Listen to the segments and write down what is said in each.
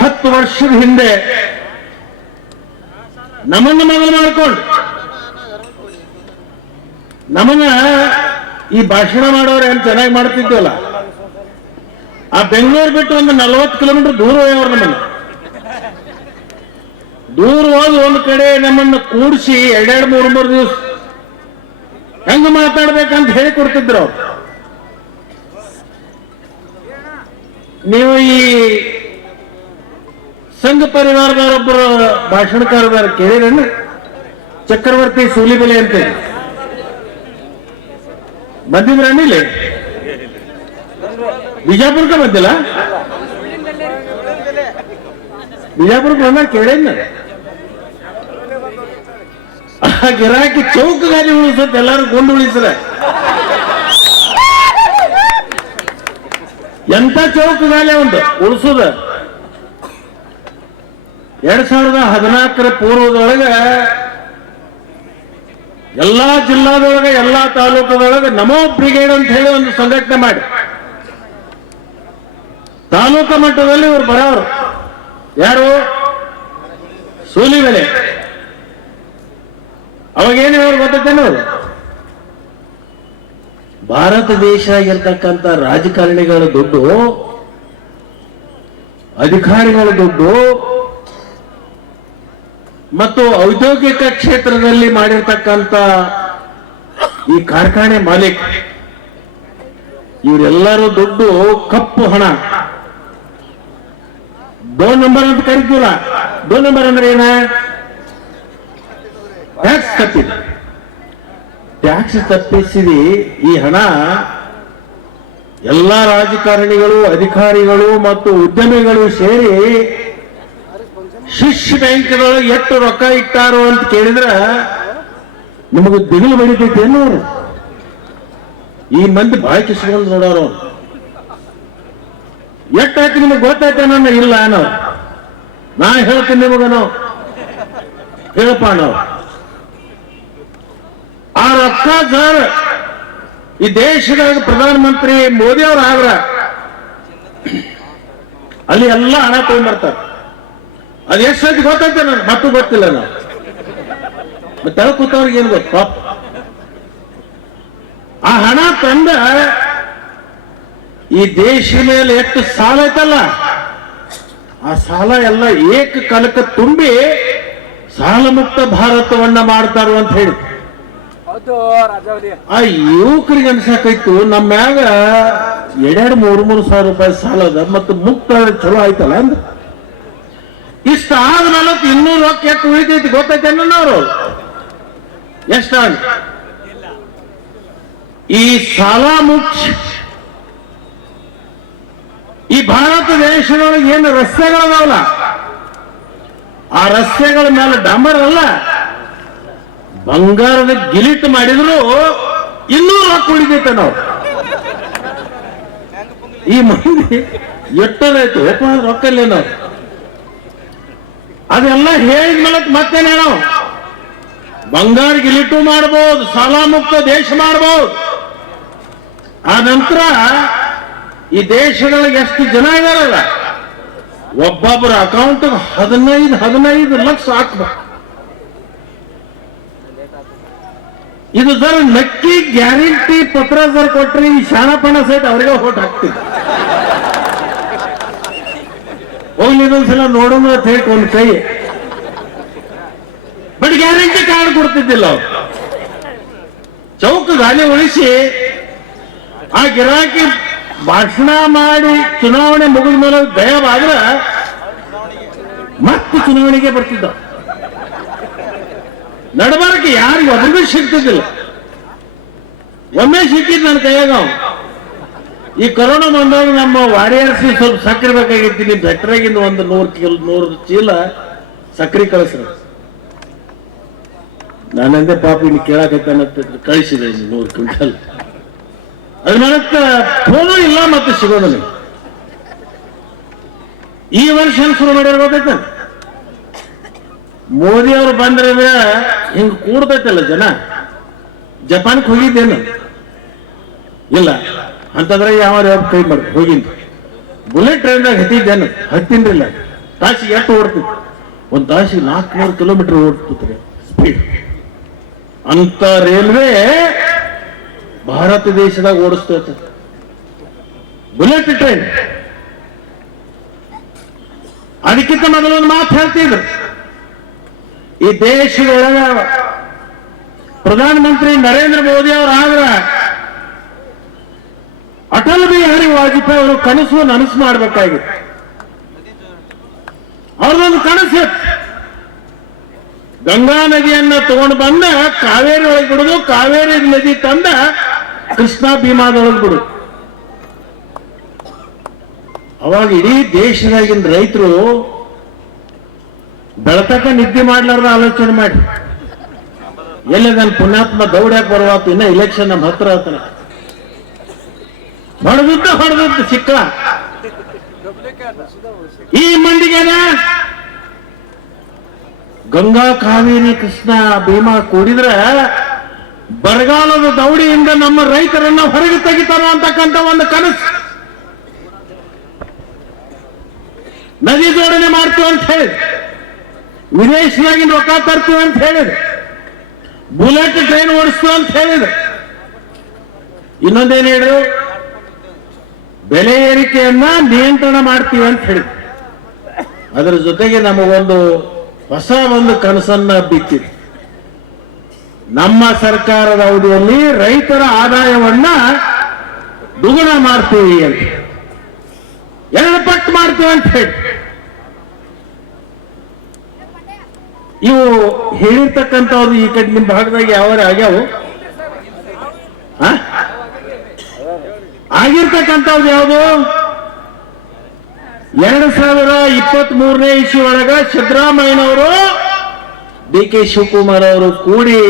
ಹತ್ತು ವರ್ಷದ ಹಿಂದೆ ನಮ್ಮನ್ನ ಮಗಳ ಮಾಡ್ಕೊಂಡು. ನಮ್ಮನ್ನ ಈ ಭಾಷಣ ಮಾಡೋರು ಏನ್ ಚೆನ್ನಾಗಿ ಮಾಡ್ತಿದ್ವಲ್ಲ? ಆ ಬೆಂಗಳೂರು ಬಿಟ್ಟು ಒಂದು ನಲವತ್ತು ಕಿಲೋಮೀಟರ್ ದೂರ ಹೋಯವ್ರು ನಮ್ಮನ್ನ. ದೂರ ಹೋಗಿ ಒಂದು ಕಡೆ ನಮ್ಮನ್ನ ಕೂಡಿಸಿ ಎರಡೆರಡು ಮೂರು ಮೂರು ದಿವಸ ಹೆಂಗ ಮಾತಾಡ್ಬೇಕಂತ ಹೇಳಿ ಕೊಡ್ತಿದ್ರು ನೀವು ಈ ಸಂಘ ಪರಿವಾರದವರೊಬ್ಬರು ಭಾಷಣಕಾರದಾರ ಕೇಳಿರಣ್ಣ ಚಕ್ರವರ್ತಿ ಸೂಲಿಬೆಲೆ ಅಂತ ಬಂದಿದ್ರಣ್ಣ ಇಲ್ಲಿ ಬಿಜಾಪುರಕ್ಕೆ ಬಂದಿಲ್ಲ? ಬಿಜಾಪುರಕ್ಕೆ ಬಂದ ಕೇಳೇನ ಗಿರಾಕಿ ಚೌಕ ಗಾಲಿ ಉಳಿಸುತ್ತೆ, ಎಲ್ಲಾರು ಗೊಂಡು ಉಳಿಸ್ರ ಎಂತ ಚೌಕ ಗಾಲಿ ಉಂಟು? ಉಳಿಸುದ? ಎರಡ್ ಸಾವಿರದ ಹದಿನಾಲ್ಕರ ಪೂರ್ವದೊಳಗೆ ಎಲ್ಲಾ ಜಿಲ್ಲಾದೊಳಗೆ, ಎಲ್ಲಾ ತಾಲೂಕದೊಳಗೆ ನಮೋ ಬ್ರಿಗೇಡ್ ಅಂತ ಹೇಳಿ ಒಂದು ಸಂಘಟನೆ ಮಾಡಿ. ತಾಲೂಕು ಮಟ್ಟದಲ್ಲಿ ಇವ್ರು ಬರೋರು. ಯಾರು? ಸೂಲಿಬೆಲೆ. ಅವಾಗೇನು ಹೇಳಿ ಗೊತ್ತೇನು ಭಾರತ ದೇಶ ಇರ್ತಕ್ಕಂಥ ರಾಜಕಾರಣಿಗಳ ದುಡ್ಡು, ಅಧಿಕಾರಿಗಳ ದುಡ್ಡು ಮತ್ತು ಔದ್ಯೋಗಿಕ ಕ್ಷೇತ್ರದಲ್ಲಿ ಮಾಡಿರ್ತಕ್ಕಂಥ ಈ ಕಾರ್ಖಾನೆ ಮಾಲೀಕ, ಇವರೆಲ್ಲರೂ ದುಡ್ಡು, ಕಪ್ಪು ಹಣ. ಡೋ ನಂಬರ್ ಅಂತ ಕರಿತೀವಲ್ಲ ಡೋ ನಂಬರ್ ಅಂದ್ರೆ ಏನ? ಟ್ಯಾಕ್ಸ್ ತಪ್ಪಿದ ಟ್ಯಾಕ್ಸ್ ತಪ್ಪಿಸಿದಿ, ಈ ಹಣ ಎಲ್ಲ ರಾಜಕಾರಣಿಗಳು, ಅಧಿಕಾರಿಗಳು ಮತ್ತು ಉದ್ಯಮಿಗಳು ಸೇರಿ ಶಿಶ್ ಬ್ಯಾಂಕ್ದೊಳಗೆ ಎಷ್ಟು ರೊಕ್ಕ ಇಟ್ಟಾರೋ ಅಂತ ಕೇಳಿದ್ರ, ನಿಮಗೆ ದಿಗಿಲು ಬಡಿತೈತಿ ಈ ಮಂದಿ ಬಾಯಿ ಕಿಸ್ಕೊಂಡು ನೋಡೋರು. ಎಷ್ಟಾಯ್ತು ನಿಮಗೆ ಗೊತ್ತಾಯ್ತು ನನ್ನ? ಇಲ್ಲ ಅನ್ನೋ. ನಾ ಹೇಳ್ತೀನಿ ನಿಮಗನು ಹೇಳಪ್ಪ ನಾವು ಆ ರೊಕ್ಕ ಸರ್, ಈ ದೇಶದಾಗ ಪ್ರಧಾನಮಂತ್ರಿ ಮೋದಿ ಅವ್ರು ಆದ್ರ, ಅಲ್ಲಿ ಎಲ್ಲ ಹಣ ತಗೊಂಡ್ಬರ್ತಾರೆ ಅದು ಎಷ್ಟು ಗೊತ್ತೈತೆ ನಾನು ಮತ್ತು ಗೊತ್ತಿಲ್ಲ ನಾನು. ತಳ ಕೂತವ್ರಿಗೆ ಏನು ಗೊತ್ತ? ಆ ಹಣ ತಂದ ಈ ದೇಶ ಮೇಲೆ ಎಷ್ಟು ಸಾಲ ಐತಲ್ಲ ಆ ಸಾಲ ಎಲ್ಲ ಏಕ ಕಲಕ ತುಂಬಿ ಸಾಲ ಮುಕ್ತ ಭಾರತವನ್ನ ಮಾಡ್ತಾರು ಅಂತ ಹೇಳಿ. ಆ ಯುವಕರಿಗೆ ಅನ್ಸಾಕೈತು ನಮ್ಮ ಮ್ಯಾಗ ಎರಡೆರಡು ಮೂರು ಮೂರು ಸಾವಿರ ರೂಪಾಯಿ ಸಾಲ ಅದ ಮತ್ತು ಮುಕ್ತ ಚಲೋ ಆಯ್ತಲ್ಲ ಅಂದ ಇಷ್ಟ ಆದ್ಮೇಲೆ ಇನ್ನೂರು ರೊಕ್ಕ ಎಷ್ಟು ಉಳಿತೈತಿ ಗೊತ್ತೈತೆ ಅವರು ಎಷ್ಟ ಈ ಸಾಲ ಮುಖ್ಯ ಈ ಭಾರತ ದೇಶದೊಳಗೆ ಏನು ರಸ್ತೆಗಳದಾವಲ್ಲ ಆ ರಸ್ತೆಗಳ ಮೇಲೆ ಡಾಂಬರ್ ಅಲ್ಲ ಬಂಗಾರದ ಗಿಲಿಟ್ ಮಾಡಿದ್ರು ಇನ್ನೂ ರೊಕ್ಕ ಉಳಿದೈತೆ ನಾವು ಈ ಮಂದಿ ಎಟ್ಟದಾಯ್ತು ಒಪ್ಪ ರೊಕ್ಕ ಇಲ್ಲ ನಾವು ಅದೆಲ್ಲ ಹೇಳಿದ್ಮೇಲೆ ಮತ್ತೆ ಹೇಳೋ ಬಂಗಾರ ಗಿಲಿಟು ಮಾಡ್ಬೋದು, ಸಾಲ ಮುಕ್ತ ದೇಶ ಮಾಡ್ಬೋದು. ಆ ನಂತರ ಈ ದೇಶದೊಳಗೆ ಎಷ್ಟು ಜನ ಇದಾರಲ್ಲ? ಒಬ್ಬೊಬ್ಬರ ಅಕೌಂಟ್ ಹದಿನೈದು ಹದಿನೈದು ಲಕ್ಷ ಹಾಕ್ಬೇಕು. ಇದು ಸರ್, ನಕ್ಕಿ ಗ್ಯಾರಂಟಿ ಪತ್ರ ಸರ್ ಕೊಟ್ರೆ ಶಾಣಪಣ ಸಹಿತ ಅವರಿಗೆ ಓಟ್ ಹಾಕ್ತೀವಿ. ಹೋಗ್ಲಿ ಇನ್ನೊಂದ್ಸಲ ನೋಡೋಣ ಅಂತ ಹೇಳಿ ಒಂದು ಕೈ. ಬಟ್ ಗ್ಯಾರಂಟಿ ಕಾರ್ಡ್ ಕೊಡ್ತಿದ್ದಿಲ್ಲ ಅವ್ರು ಚೌಕ ಗಾಲಿ ಉಳಿಸಿ ಆ ಗಿರಾಕಿ ಭಾಷಣ ಮಾಡಿ ಚುನಾವಣೆ ಮುಗಿದ ಮೇಲೆ ದಯವಾದ್ರ ಮತ್ತೆ ಚುನಾವಣೆಗೆ ಬರ್ತಿದ್ದ. ನಡಬಾರಕ್ಕೆ ಯಾರಿಗೂ ಒಬ್ಬರಿಗೂ ಸಿಗ್ತಿದ್ದಿಲ್ಲ. ಒಮ್ಮೆ ಸಿಕ್ಕಿದ್ ನನ್ನ ಕೈಯಾಗ ಅವ. ಈ ಕೊರೋನಾ ಬಂದಾಗ ನಮ್ಮ ವಾರಿಯರ್ಸ್ ಸ್ವಲ್ಪ ಸಕ್ಕರೆ ಬೇಕಾಗಿತ್ತು. ಬೆಟ್ರಾಗಿಂದ ಒಂದು ನೂರು ಕಿಲ್, ನೂರು ಚೀಲ ಸಕ್ಕರೆ ಕಳಿಸ್ರಿ. ನಾನಂದೆ ಪಾಪ ಇನ್ನು ಕೇಳಕತ್ತಾನ ಕಳಿಸಿದೆ ನೂರು ಕ್ವಿಂಟಲ್. ಅದ್ರ ಮೂಲಕ ಫೋನು ಇಲ್ಲ ಮತ್ತೆ ಸಿಗೋದಿಲ್ಲ ಈ ವರ್ಷ ಶುರು ಮಾಡ್ಯಾರ ಗೊತ್ತೈತ ಮೋದಿ ಅವರು ಬಂದ್ರೆ ಹಿಂಗ್ ಕೂಡ್ತೈತಲ್ಲ ಜನ? ಜಪಾನ್ಗೆ ಹೋಗಿದ್ದೇನು? ಇಲ್ಲ. ಅಂತಂದ್ರೆ ಯಾವ ಯಾವ ಕೈ ಮಾಡಿ ಹೋಗಿ ಬುಲೆಟ್ ಟ್ರೈನ್ದಾಗ ಹತ್ತಿದ್ದೇನು ಹತ್ತಿನ್ರಿಲ್ಲ ತಾಸಿಗೆ ಎಷ್ಟು ಓಡ್ತಿತ್ತು? ಒಂದು ತಾಸಿಗೆ ನಾಲ್ಕುನೂರು ಕಿಲೋಮೀಟರ್ ಓಡ್ತಿತ್ತು. ಸ್ಪೀಡ್ ಅಂತ ರೈಲ್ವೆ ಭಾರತ ದೇಶದಾಗ ಓಡಿಸ್ತೈತೆ ಬುಲೆಟ್ ಟ್ರೈನ್ ಅದಕ್ಕಿಂತ ಮೊದಲೊಂದು ಮಾತು ಹೇಳ್ತಿದ್ರು. ಈ ದೇಶದೊಳಗ ಪ್ರಧಾನಮಂತ್ರಿ ನರೇಂದ್ರ ಮೋದಿ ಅವರು ಆದ್ರ ಅಟಲ್ ಬಿಹಾರಿ ವಾಜಪೇಯಿ ಅವರು ಕನಸು ನನಸು ಮಾಡ್ಬೇಕಾಗಿತ್ತು. ಅವ್ರದೊಂದು ಕನಸು. ಗಂಗಾ ನದಿಯನ್ನ ತಗೊಂಡು ಬಂದ ಕಾವೇರಿ ಒಳಗೆ ಬಿಡುದು, ಕಾವೇರಿ ನದಿ ತಂದ ಕೃಷ್ಣಾ ಭೀಮಾದೊಳಗೆ ಬಿಡುದು. ಅವಾಗ ಇಡೀ ದೇಶದಾಗಿನ ರೈತರು ಬೆಳತಕ್ಕ ನಿದ್ದೆ ಮಾಡ್ಲಾರ್ದ ಆಲೋಚನೆ ಮಾಡಿ. ಎಲ್ಲಿ ನನ್ನ ಪುಣ್ಯಾತ್ಮ ದೌಡ್ಯಾಕ್ ಬರುವ ಇನ್ನ ಇಲೆಕ್ಷನ್ ನಮ್ಮ ಹತ್ರ ಆತನ. ಹೊಡೆದಿದ್ದ ಹೊಡೆದಿದ್ದ ಸಿಕ್ಕ. ಈ ಮಂಡಿಗೆನ ಗಂಗಾ ಕಾವೇರಿ ಕೃಷ್ಣ ಭೀಮಾ ಕೂಡಿದ್ರ ಬರಗಾಲದ ದೌಡಿಯಿಂದ ನಮ್ಮ ರೈತರನ್ನ ಹೊರಗೆ ತೆಗಿತಾರ ಅಂತಕ್ಕಂತ ಒಂದು ಕನಸು. ನದಿ ಜೋಡಣೆ ಮಾಡ್ತೀವಿ ಅಂತ ಹೇಳಿ ವಿದೇಶದಾಗಿನ ರೊಕ್ಕ ತರ್ತೀವಿ ಅಂತ ಹೇಳಿದ್ರು. ಬುಲೆಟ್ ಟ್ರೈನ್ ಓಡಿಸ್ತು ಅಂತ ಹೇಳಿದ್ರು. ಇನ್ನೊಂದೇನು ಹೇಳಿದ್ರು? ಬೆಲೆ ಏರಿಕೆಯನ್ನ ನಿಯಂತ್ರಣ ಮಾಡ್ತೀವಿ ಅಂತ ಹೇಳಿದ್ರು. ಅದರ ಜೊತೆಗೆ ನಮಗೊಂದು ಹೊಸ ಒಂದು ಕನಸನ್ನ ಬಿತ್ತಿದೆ ನಮ್ಮ ಸರ್ಕಾರದ ಅವಧಿಯಲ್ಲಿ ರೈತರ ಆದಾಯವನ್ನ ದುಗುಣ ಮಾಡ್ತೀವಿ ಅಂತ ಎರಡು ಪಟ್ಟು ಮಾಡ್ತೀವಿ ಅಂತ ಹೇಳಿ. ಇವು ಹೇಳಿರ್ತಕ್ಕಂಥವ್ರು ಈ ಕಡೆ ನಿಮ್ಮ ಭಾಗದಾಗ ಯಾವ ಆಗ್ಯಾವು ಆಗಿರ್ತಕ್ಕಂಥವ್ರು ಯಾವುದು? ಎರಡು ಸಾವಿರ ಇಪ್ಪತ್ತ್ ಮೂರನೇ ಇಸ್ವಿ ಒಳಗ ಸಿದ್ದರಾಮಯ್ಯನವರು ಡಿ ಕೆ ಶಿವಕುಮಾರ್ ಅವರು ಕೂಡಿ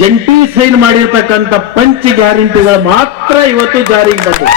ಜಂಟಿ ಸೈನ್ ಮಾಡಿರ್ತಕ್ಕಂಥ ಪಂಚ್ ಗ್ಯಾರಂಟಿಗಳು ಮಾತ್ರ ಇವತ್ತು ಜಾರಿಗೆ ಬಂದಿವೆ.